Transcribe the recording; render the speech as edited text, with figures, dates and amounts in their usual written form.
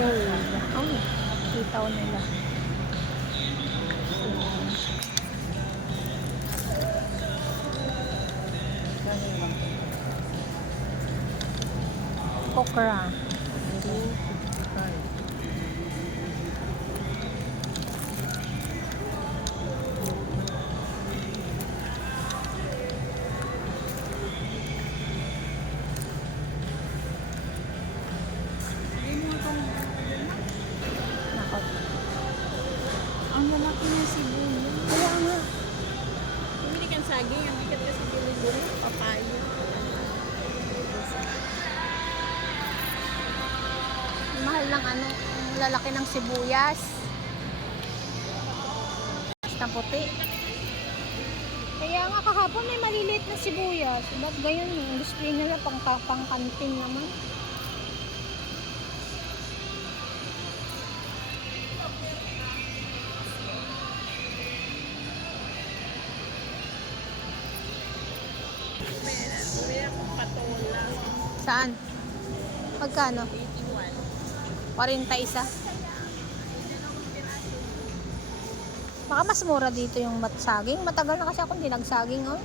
sale. Oh, itaw nila. Okra. Nakot. Ang lalaki ng sibuyas. Kaya nga. Bumili kang saging, ang bigat kasi bilibong papaya. Mahal ng ano, ang lalaki ng sibuyas. Basta puti. Kaya nga kahapon may maliliit na sibuyas. Ba't gayon yung display nila pang kantin naman? Bumili akong patola. Saan? Magkano? 81. 41. Baka mas mura dito yung saging. Matagal na kasi ako hindi nagsaging, oh.